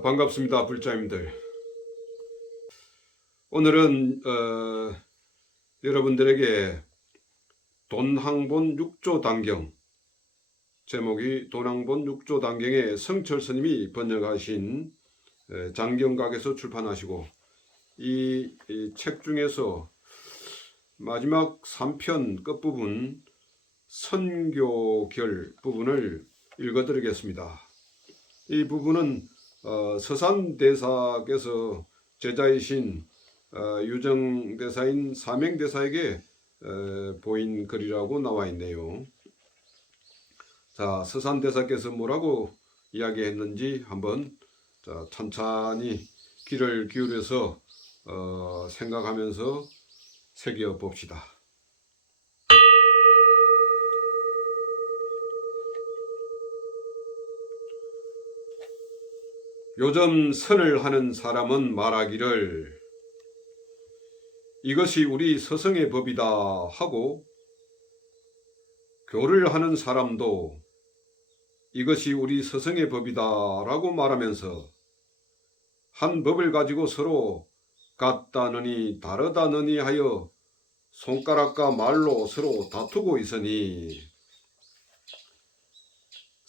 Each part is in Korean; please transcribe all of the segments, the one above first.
어, 반갑습니다, 불자님들. 오늘은 어, 여러분들에게 돈항본 육조 단경 제목이 돈항본 육조 단경의 성철 스님이 번역하신 에, 장경각에서 출판하시고 이 책 중에서 마지막 3편 끝부분 선교결 부분을 읽어드리겠습니다. 이 부분은 어, 서산 대사께서 제자이신 어, 유정 대사인 사명 대사에게 어, 보인 글이라고 나와 있네요. 자, 서산 대사께서 뭐라고 이야기했는지 한번 자, 천천히 귀를 기울여서 어, 생각하면서 새겨 봅시다. 요즘 선을 하는 사람은 말하기를 이것이 우리 서성의 법이다 하고 교를 하는 사람도 이것이 우리 서성의 법이다 라고 말하면서 한 법을 가지고 서로 같다느니 다르다느니 하여 손가락과 말로 서로 다투고 있으니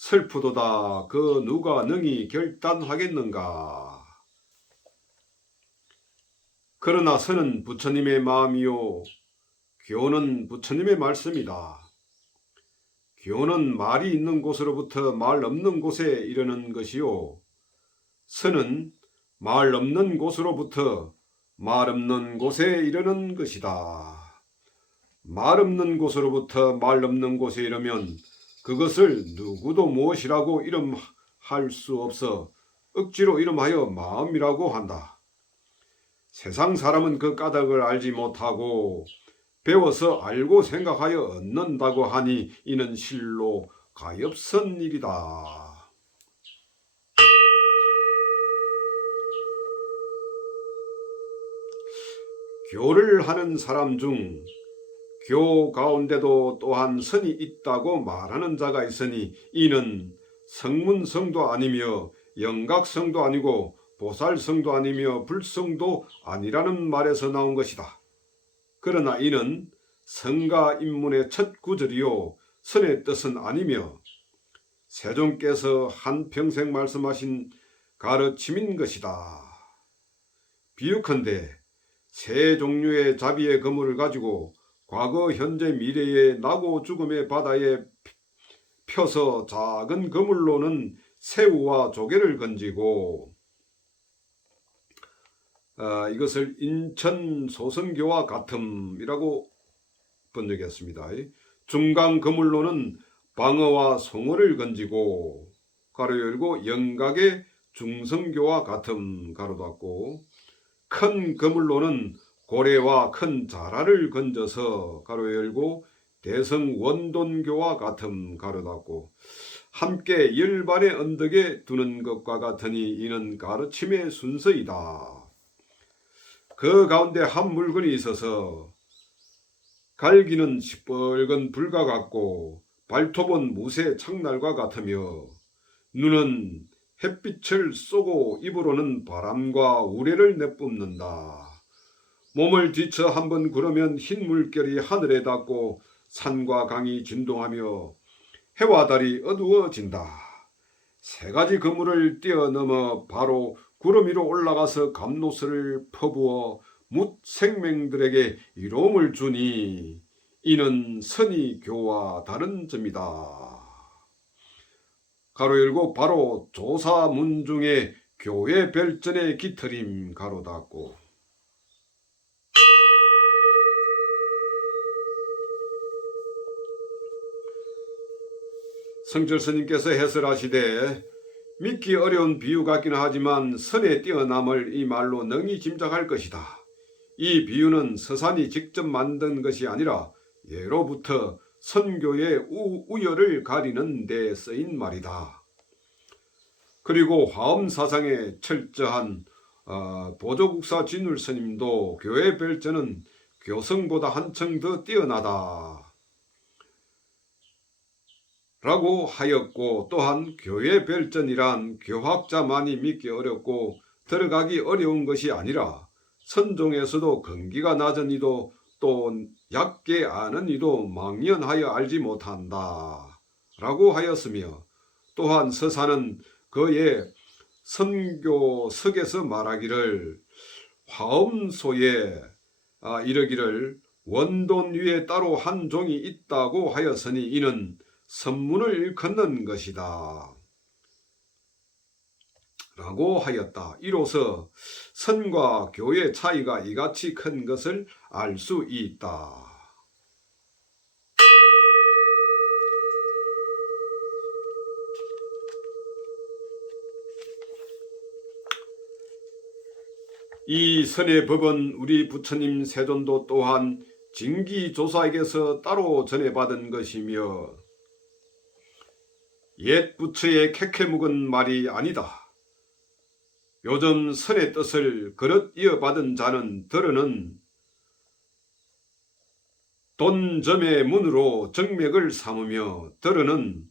슬프도다. 그 누가 능히 결단하겠는가? 그러나 선은 부처님의 마음이요. 교는 부처님의 말씀이다. 교는 말이 있는 곳으로부터 말 없는 곳에 이르는 것이요. 선은 말 없는 곳으로부터 말 없는 곳에 이르는 것이다. 말 없는 곳으로부터 말 없는 곳에 이르면 그것을 누구도 무엇이라고 이름할 수 없어 억지로 이름하여 마음이라고 한다. 세상 사람은 그 까닭을 알지 못하고 배워서 알고 생각하여 얻는다고 하니 이는 실로 가엾은 일이다. 교를 하는 사람 중 교 가운데도 또한 선이 있다고 말하는 자가 있으니 이는 성문성도 아니며 영각성도 아니고 보살성도 아니며 불성도 아니라는 말에서 나온 것이다. 그러나 이는 성가 입문의 첫 구절이요 선의 뜻은 아니며 세종께서 한평생 말씀하신 가르침인 것이다. 비유컨대 세 종류의 자비의 그물을 가지고 과거, 현재, 미래의 나고 죽음의 바다에 펴서 작은 그물로는 새우와 조개를 건지고 아, 이것을 인천 소선교와 같음이라고 번역했습니다. 중간 그물로는 방어와 송어를 건지고 가로 열고 영각의 중성교와 같음 가로 닫고 큰 그물로는 고래와 큰 자라를 건져서 가로 열고 대성 원돈교와 같음 가로 닫고 함께 열반의 언덕에 두는 것과 같으니 이는 가르침의 순서이다. 그 가운데 한 물건이 있어서 갈기는 시뻘건 불과 같고 발톱은 무쇠 창날과 같으며 눈은 햇빛을 쏘고 입으로는 바람과 우레를 내뿜는다. 몸을 뒤쳐 한번 구르면 흰 물결이 하늘에 닿고 산과 강이 진동하며 해와 달이 어두워진다. 세 가지 그물을 뛰어넘어 바로 구름 위로 올라가서 감노스를 퍼부어 묻 생명들에게 이로움을 주니 이는 선이 교와 다른 점이다. 가로 열고 바로 조사문 중에 교회 별전의 깃털임 가로 닫고 성철 스님께서 해설하시되 믿기 어려운 비유 같기는 하지만 선에 뛰어남을 이 말로 능히 짐작할 것이다. 이 비유는 서산이 직접 만든 것이 아니라 예로부터 선교의 우, 우열을 가리는 데 쓰인 말이다. 그리고 화엄 사상에 철저한 어, 보조국사 진울 스님도 교회 별전은 교성보다 한층 더 뛰어나다. 라고 하였고 또한 교회 별전이란 교학자만이 믿기 어렵고 들어가기 어려운 것이 아니라 선종에서도 근기가 낮은 이도 또 얕게 아는 이도 망연하여 알지 못한다. 라고 하였으며 또한 서사는 그의 선교석에서 말하기를 화엄소에 아, 이르기를 원돈 위에 따로 한 종이 있다고 하였으니 이는 선문을 일컫는 것이다. 라고 하였다. 이로써 선과 교의 차이가 이같이 큰 것을 알 수 있다. 이 선의 법은 우리 부처님 세존도 또한 징기조사에게서 따로 전해받은 것이며 옛 부처의 캐캐 묵은 말이 아니다. 요즘 선의 뜻을 그릇 이어받은 자는 들으는 돈점의 문으로 정맥을 삼으며 들으는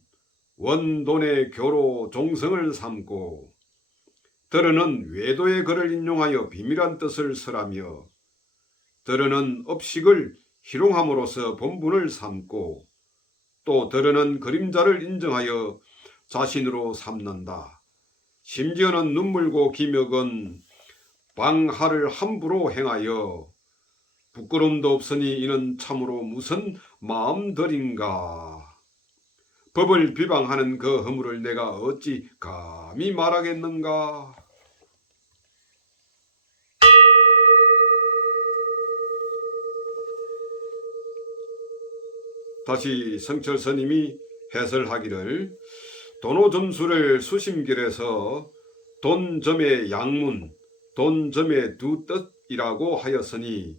원돈의 교로 종성을 삼고 들으는 외도의 글을 인용하여 비밀한 뜻을 설하며 들으는 업식을 희롱함으로써 본분을 삼고 또 들으는 그림자를 인정하여 자신으로 삼는다. 심지어는 눈물고 기력은 방하를 함부로 행하여 부끄럼도 없으니 이는 참으로 무슨 마음들인가. 법을 비방하는 그 허물을 내가 어찌 감히 말하겠는가. 다시 성철 스님이 해설하기를 도노 점수를 수심길에서 돈점의 양문, 돈점의 두 뜻이라고 하였으니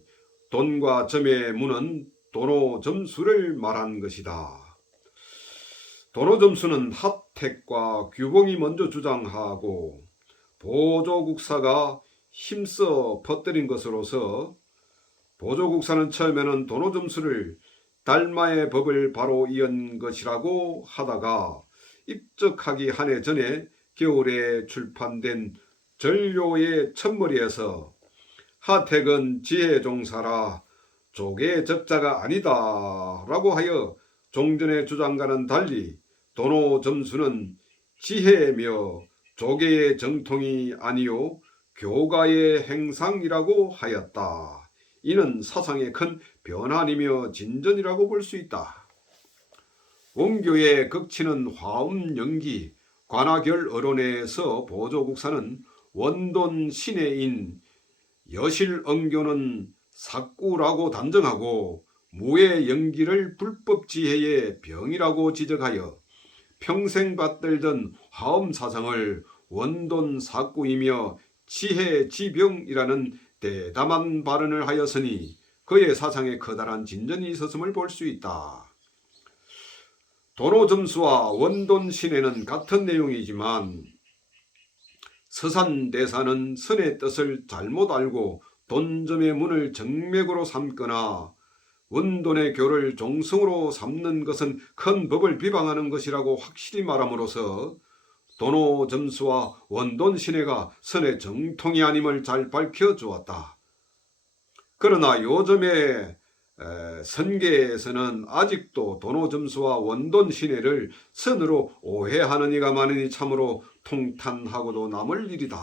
돈과 점의 문은 도노 점수를 말한 것이다. 도노 점수는 핫택과 규봉이 먼저 주장하고 보조국사가 힘써 퍼뜨린 것으로서 보조국사는 처음에는 도노 점수를 달마의 법을 바로 이은 것이라고 하다가 입적하기 한 해 전에 겨울에 출판된 전료의 첫머리에서 하택은 지혜종사라 조계 적자가 아니다 라고 하여 종전의 주장과는 달리 도노 점수는 지혜며 조계의 정통이 아니요 교가의 행상이라고 하였다. 이는 사상의 큰 변환이며 진전이라고 볼 수 있다. 원교의 극치는 화음 연기 관하결 어론에서 보조국사는 원돈 신해인 여실엉교는 사꾸라고 단정하고 무의 연기를 불법 지혜의 병이라고 지적하여 평생 받들던 화엄 사상을 원돈 사꾸이며 지혜 지병이라는 대담한 발언을 하였으니 그의 사상에 커다란 진전이 있었음을 볼 수 있다. 도노 점수와 원돈 신에는 같은 내용이지만 서산 대사는 선의 뜻을 잘못 알고 돈점의 문을 정맥으로 삼거나 원돈의 교를 종성으로 삼는 것은 큰 법을 비방하는 것이라고 확실히 말함으로써 도노 점수와 원돈 신해가 선의 정통이 아님을 잘 밝혀 주었다. 그러나 요즘에 선계에서는 아직도 도노 점수와 원돈 신해를 선으로 오해하는 이가 많으니 참으로 통탄하고도 남을 일이다.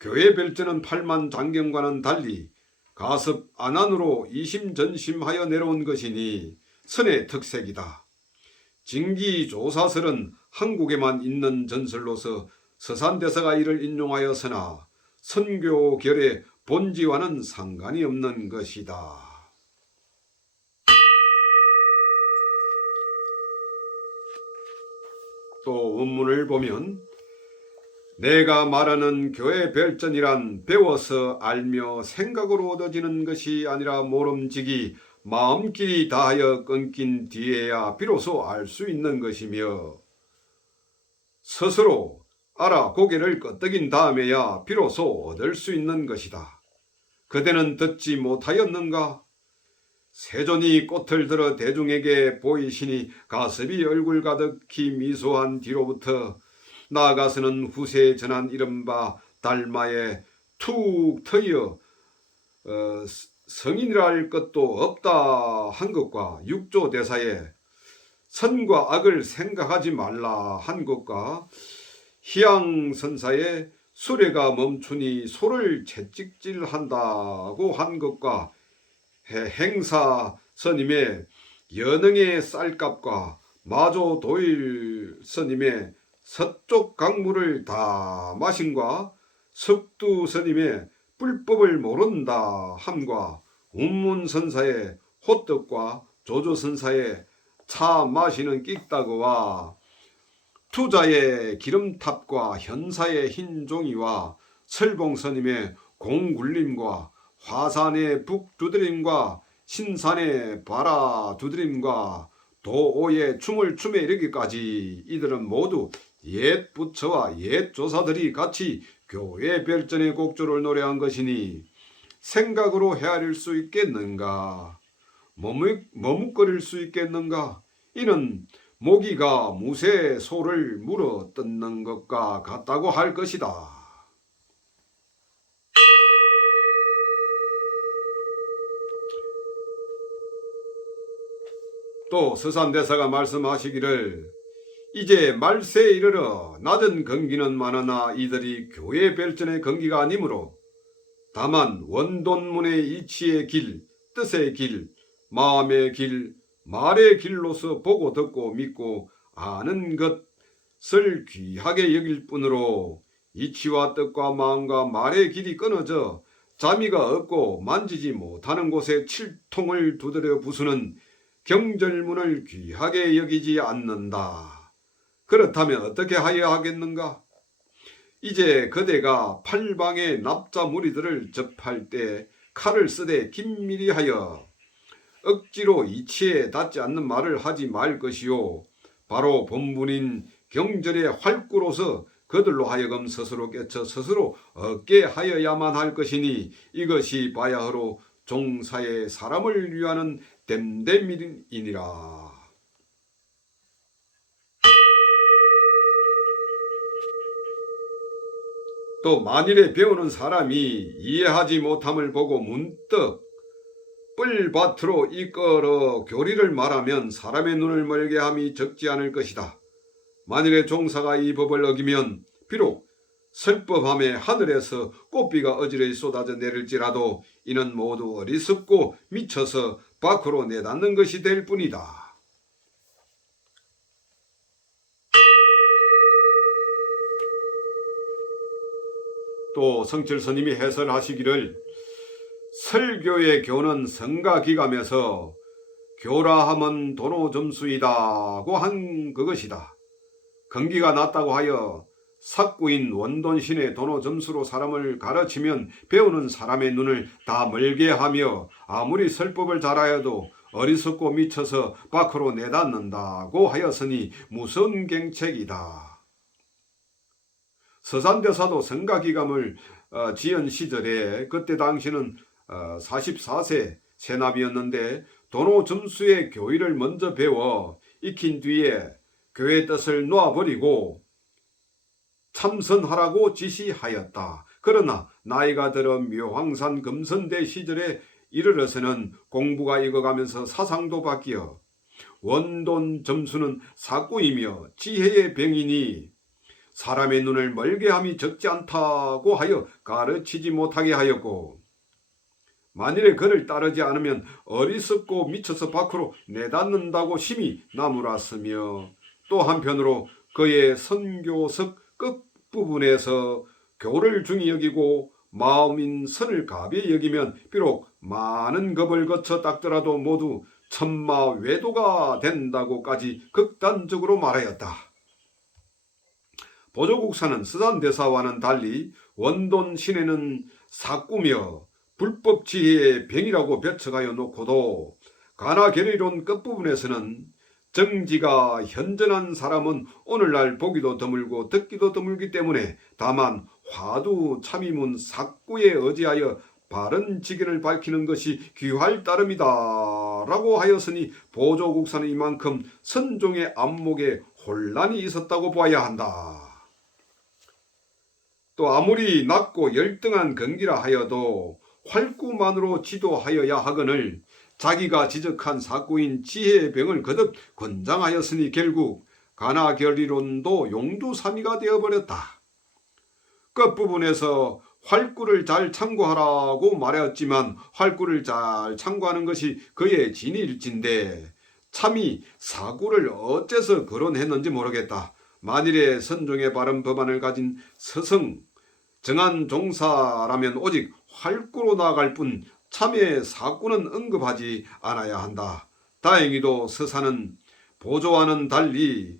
교회 별전은 팔만 장경과는 달리 가습 안안으로 이심전심하여 내려온 것이니 선의 특색이다. 징기조사설은 한국에만 있는 전설로서 서산대사가 이를 인용하였으나 선교결의 본지와는 상관이 없는 것이다. 또 원문을 보면 내가 말하는 교회 별전이란 배워서 알며 생각으로 얻어지는 것이 아니라 모름지기 마음길이 다하여 끊긴 뒤에야 비로소 알 수 있는 것이며 스스로 알아 고개를 끄덕인 다음에야 비로소 얻을 수 있는 것이다. 그대는 듣지 못하였는가? 세존이 꽃을 들어 대중에게 보이시니 가슴이 얼굴 가득히 미소한 뒤로부터 나아가서는 후세에 전한 이른바 달마에 툭 트여 어, 성인이라 할 것도 없다 한 것과 육조 대사에 선과 악을 생각하지 말라 한 것과 희양선사에 수레가 멈추니 소를 채찍질한다고 한 것과 해- 행사 스님의 연흥의 쌀값과 마조 도일 스님의 서쪽 강물을 다 마신과 석두 스님의 불법을 모른다 함과 운문 선사의 호떡과 조조 선사의 차 마시는 끽다그와 투자의 기름탑과 현사의 흰종이와 설봉스님의 공굴림과 화산의 북두드림과 신산의 바라 두드림과 도오의 춤을 춤에 이르기까지 이들은 모두 옛 부처와 옛 조사들이 같이 교회 별전의 곡조를 노래한 것이니 생각으로 헤아릴 수 있겠는가? 머뭇, 머뭇거릴 수 있겠는가? 이는 모기가 무쇠 소를 물어 뜯는 것과 같다고 할 것이다. 또 서산대사가 말씀하시기를 이제 말세에 이르러 낮은 건기는 많으나 이들이 교회 별전의 건기가 아니므로 다만 원돈문의 이치의 길, 뜻의 길, 마음의 길, 말의 길로서 보고 듣고 믿고 아는 것을 귀하게 여길 뿐으로 이치와 뜻과 마음과 말의 길이 끊어져 자미가 없고 만지지 못하는 곳에 칠통을 두드려 부수는 경절문을 귀하게 여기지 않는다. 그렇다면 어떻게 하여야 하겠는가? 이제 그대가 팔방의 납자 무리들을 접할 때 칼을 쓰되 긴밀히 하여 억지로 이치에 닿지 않는 말을 하지 말 것이요. 바로 본분인 경절의 활구로서 그들로 하여금 스스로 깨쳐 스스로 얻게 하여야만 할 것이니 이것이 바야흐로 종사의 사람을 위하는 댐댐이니라. 또 만일에 배우는 사람이 이해하지 못함을 보고 문득 뿔밭으로 이끌어 교리를 말하면 사람의 눈을 멀게 함이 적지 않을 것이다. 만일에 종사가 이 법을 어기면 비록 설법함에 하늘에서 꽃비가 어지러이 쏟아져 내릴지라도 이는 모두 어리석고 미쳐서 밖으로 내닫는 것이 될 뿐이다. 또 성철 스님이 해설하시기를 설교의 교는 성가기감에서 교라함은 도노 점수이다고 한 그것이다. 건기가 낮다고 하여 삭구인 원돈신의 도노 점수로 사람을 가르치면 배우는 사람의 눈을 다 멀게 하며 아무리 설법을 잘하여도 어리석고 미쳐서 밖으로 내닫는다고 하였으니 무슨 경책이다. 서산대사도 성가기감을 어, 지은 시절에 그때 당시는 어, 44세 세납이었는데 도노 점수의 교의를 먼저 배워 익힌 뒤에 교회 뜻을 놓아버리고 참선하라고 지시하였다. 그러나 나이가 들어 묘황산 금선대 시절에 이르러서는 공부가 익어가면서 사상도 바뀌어 원돈 점수는 사꾸이며 지혜의 병이니 사람의 눈을 멀게 함이 적지 않다고 하여 가르치지 못하게 하였고 만일에 그를 따르지 않으면 어리석고 미쳐서 밖으로 내닫는다고 심히 나무랐으며 또 한편으로 그의 선교석 끝부분에서 교를 중히 여기고 마음인 선을 가비에 여기면 비록 많은 겁을 거쳐 닦더라도 모두 천마 외도가 된다고까지 극단적으로 말하였다. 보조국사는 스산대사와는 달리 원돈 신에는 사꾸며 불법 지혜의 병이라고 벼쳐가여 놓고도 가나계리론 끝부분에서는 정지가 현전한 사람은 오늘날 보기도 드물고 듣기도 드물기 때문에 다만 화두 참이문 사꾸에 의지하여 바른 지견을 밝히는 것이 귀할 따름이다 라고 하였으니 보조국사는 이만큼 선종의 안목에 혼란이 있었다고 보아야 한다. 또 아무리 낮고 열등한 경기라 하여도 활구만으로 지도하여야 하거늘 자기가 지적한 사구인 지혜의 병을 거듭 권장하였으니 결국 가나결리론도 용두사미가 되어버렸다. 끝부분에서 활구를 잘 참고하라고 말하였지만 활구를 잘 참고하는 것이 그의 진일진데 참이 사구를 어째서 거론했는지 모르겠다. 만일에 선종의 바른 법안을 가진 서성 정한 종사라면 오직 활구로 나아갈 뿐 참의 사구는 언급하지 않아야 한다. 다행히도 서사는 보조와는 달리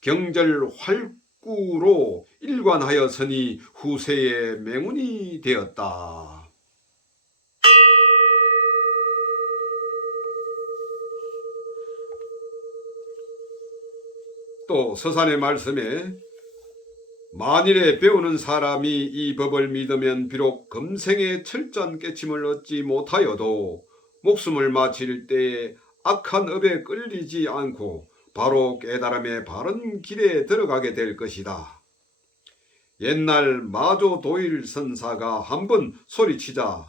경절 활구로 일관하였으니 후세의 맹운이 되었다. 또 서산의 말씀에 만일에 배우는 사람이 이 법을 믿으면 비록 금생에 철저한 깨침을 얻지 못하여도 목숨을 마칠 때에 악한 업에 끌리지 않고 바로 깨달음의 바른 길에 들어가게 될 것이다. 옛날 마조 도일 선사가 한 번 소리치자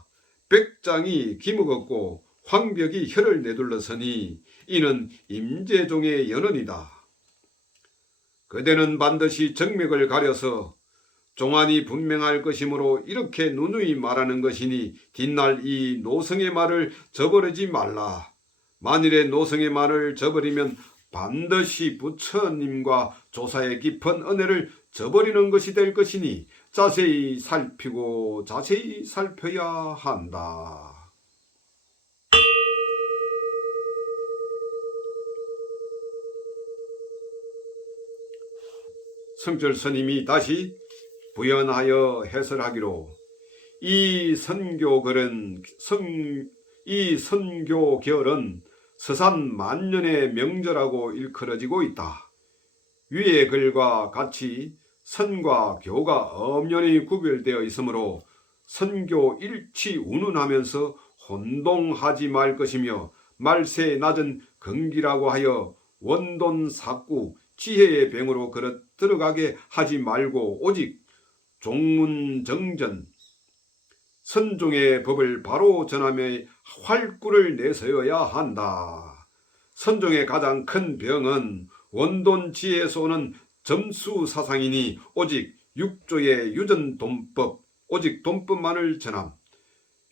백장이 기먹었고 황벽이 혀를 내둘러서니 이는 임재종의 연언이다. 그대는 반드시 정맥을 가려서 종안이 분명할 것이므로 이렇게 누누이 말하는 것이니 뒷날 이 노성의 말을 저버리지 말라. 만일에 노성의 말을 저버리면 반드시 부처님과 조사의 깊은 은혜를 저버리는 것이 될 것이니 자세히 살피고 자세히 살펴야 한다. 성철 스님이 다시 부연하여 해설하기로 이 선교글은 성, 이 선교결은 서산 만년의 명절하고 일컬어지고 있다. 위의 글과 같이 선과 교가 엄연히 구별되어 있으므로 선교 일치 운운하면서 혼동하지 말 것이며 말세 낮은 긍기라고 하여 원돈 삭구 지혜의 병으로 걸어 들어가게 하지 말고 오직 종문정전 선종의 법을 바로 전하며 활구를 내세워야 한다. 선종의 가장 큰 병은 원돈 지혜에서 오는 점수 사상이니 오직 육조의 유전 돈법, 오직 돈법만을 전함.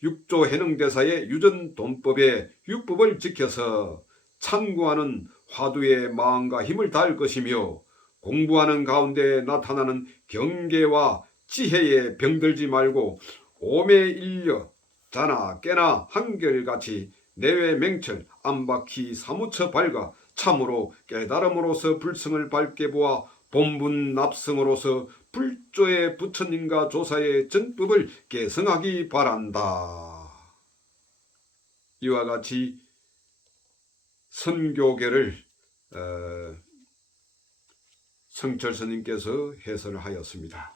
육조 해능대사의 유전 돈법의 육법을 지켜서 참고하는 화두의 마음과 힘을 다할 것이며 공부하는 가운데 나타나는 경계와 지혜에 병들지 말고 오매 일려 자나 깨나 한결같이 내외 맹철 안팎이 사무쳐 밝아 참으로 깨달음으로서 불성을 밝게 보아 본분 납성으로서 불조의 부처님과 조사의 전법을 개성하기 바란다. 이와 같이 선교계를 어, 성철 스님께서 해설을 하였습니다.